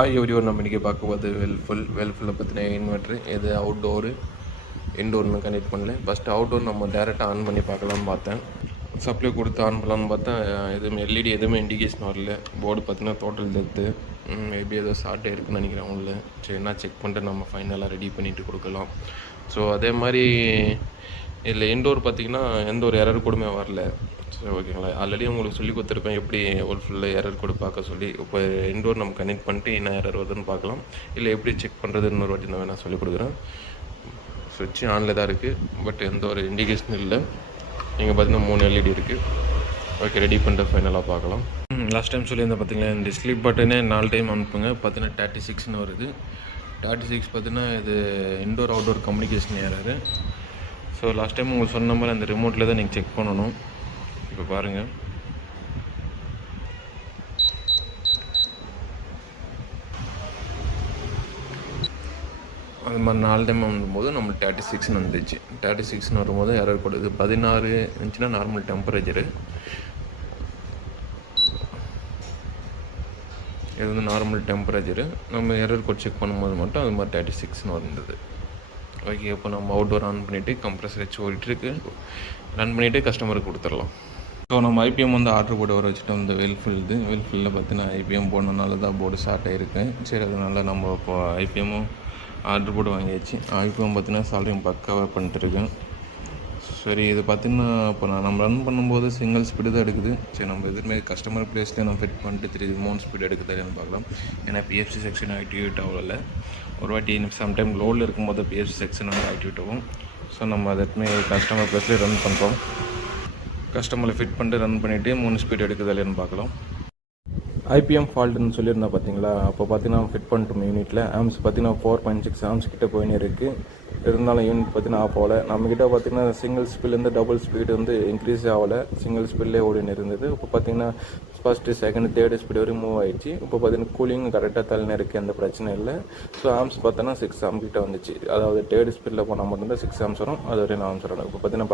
Everyone நம்ம இன்றைக்கி பார்க்கும்போது வெல்ஃபுல்லை பற்றின இன்வெர்ட்ரு இது அவுட்டோரு இன்டோர்னு கனெக்ட் பண்ணல. ஃபஸ்ட்டு அவுட்டோர் நம்ம டேரெக்டாக ஆன் பண்ணி பார்க்கலான்னு பார்த்தேன். சப்ளை கொடுத்து ஆன் பண்ணலான்னு பார்த்தா எதுவுமே எல்இடி எதுவுமே இண்டிகேஷன் வரல. போர்டு பார்த்தீங்கன்னா டோட்டல் டெத்து. மேபி ஏதோ ஷார்ட்டே இருக்குன்னு நினைக்கிறேன் உள்ள. சரி, என்ன செக் பண்ணிட்டு நம்ம ஃபைனலாக ரெடி பண்ணிவிட்டு கொடுக்கலாம். ஸோ அதே மாதிரி இதில் இன்டோர் பார்த்திங்கன்னா எந்த ஒரு எரர் கூடமே வரல. சரி, ஓகேங்களா. ஆல்ரெடி உங்களுக்கு சொல்லி கொடுத்துருப்பேன் எப்படி ஒரு ஃபுல்லாக எரர் கூட பார்க்க சொல்லி. இப்போ இன்டோர் நம்ம கனெக்ட் பண்ணிட்டு என்ன எரர் வருதுன்னு பார்க்கலாம். இல்லை எப்படி செக் பண்ணுறது இன்னொரு வாட்டி நான் வேணால் சொல்லிக் கொடுக்குறேன். சுவிட்ச் ஆனில் தான் இருக்குது, பட் எந்த ஒரு இண்டிகேஷனும் இல்லை. நீங்கள் பார்த்தீங்கன்னா 3 எல்இடி இருக்குது. ஓகே, ரெடி பண்ணிட்டு ஃபைனலாக பார்க்கலாம். லாஸ்ட் டைம் சொல்லியிருந்தேன் பார்த்தீங்கன்னா இந்த ஸ்லீப் பட்டனே 4 டைம் அனுப்புங்க. பார்த்தீங்கன்னா 36ன்னு வருது. 36 பார்த்தீங்கன்னா இது இன்டோர் அவுட்டோர் கம்யூனிகேஷன் ஏறாரு. ஸோ லாஸ்ட் டைம் உங்களுக்கு சொன்ன மாதிரி அந்த ரிமோட்டில் தான் நீங்கள் செக் பண்ணணும். இப்போ பாருங்கள், அது மாதிரி 4 டைம் வரும்போது நம்ம 36ன்னு வந்துச்சு. 36ன்னு வரும்போது எரர் கொடுது. 16 இருந்துச்சுன்னா நார்மல் டெம்பரேச்சரு. இது வந்து நார்மல் டெம்பரேச்சரு. நம்ம எரர் கோட் செக் பண்ணும்போது மட்டும் அது மாதிரி 36ன்னு வந்தது. ஓகே, இப்போ நம்ம அவுட்டோர் ஆன் பண்ணிவிட்டு கம்ப்ரஸர் வச்சு ஓடிட்டுருக்கு. ரன் பண்ணிவிட்டு கஸ்டமருக்கு கொடுத்துடலாம். ஸோ நம்ம ஐபிஎம் வந்து ஆர்டர் போட்டு வர வச்சுட்டு வந்து வெல்ஃபுல்லில் பார்த்தீங்கன்னா ஐபிஎம் போனதுனால தான் போர்டு ஸ்டார்ட் ஆகிருக்கு. சரி, அதனால நம்ம இப்போ ஐபிஎம்மும் ஆர்டர் போட்டு வாங்கியாச்சு. ஐபிஎம் பார்த்தீங்கன்னா சால்ரிங் பக்காவாக பண்ணிட்டுருக்கேன். சரி, இது பார்த்திங்கன்னா இப்போ நம்ம ரன் பண்ணும்போது சிங்கிள் ஸ்பீடு தான் எடுக்குது. சரி, நம்ம எதுவுமே கஸ்டமர் ப்ளேஸ்லேயே நம்ம ஃபிட் பண்ணிட்டு 3 ஸ்பீடு எடுக்குதுன்னு பார்க்கலாம். ஏன்னா பிஎஃப்சி செக்ஷன் ஆக்டிவேட் ஆகல. ஒரு வாட்டி சம்டைம் லோடில் இருக்கும்போது பிஎஃப்சி செக்ஷன் வந்து ஆக்டிவேட் ஆகும். ஸோ நம்ம அதுமே கஸ்டமர் ப்ளேஸ்லேயே ரன் பண்ணுறோம். கஸ்டமரில் ஃபிட் பண்ணிட்டு ரன் பண்ணிவிட்டு 3 ஸ்பீடு எடுக்குது இல்லைன்னு பார்க்கலாம். ஐபிஎம் ஃபால்ட்டுன்னு சொல்லியிருந்தா பார்த்தீங்களா, அப்போ பார்த்தீங்கன்னா ஃபிட் பண்ணிட்டோம் யூனிட்டில். ஆம்ஸ் பார்த்தீங்கன்னா 4.6 ஆம்ஸ் கிட்டே போயின்னு இருக்குது. இருந்தாலும் யூனிட் பார்த்தீங்கன்னா ஆஃப் ஆகலை. நம்மக்கிட்ட பார்த்தீங்கன்னா சிங்கிள் ஸ்பீட்லேருந்து டபுள் ஸ்பீடு வந்து இன்க்ரீஸ் ஆகலை. சிங்கிள் ஸ்பீட்லேயே ஓடின்னு இருந்தது. இப்போ பார்த்தீங்கன்னா ஃபஸ்ட்டு, செகண்ட், தேர்டு ஸ்பீடு வரையும் மூவ் ஆகிடுச்சு. இப்போ பார்த்தீங்கன்னா கூலிங் கரெக்டாக தள்ளினு இருக்குது, எந்த பிரச்சனை இல்லை. ஸோ ஆம்ஸ் பார்த்தோன்னா 6 ஆம் கிட்ட வந்துச்சு. அதாவது தேர்டு ஸ்பீடில் போனால் மட்டும்தான் 6 ஆம்ஸ் வரும். அது வரையும் ஆம்ஸ் வரும். இப்போ பார்த்தீங்கன்னா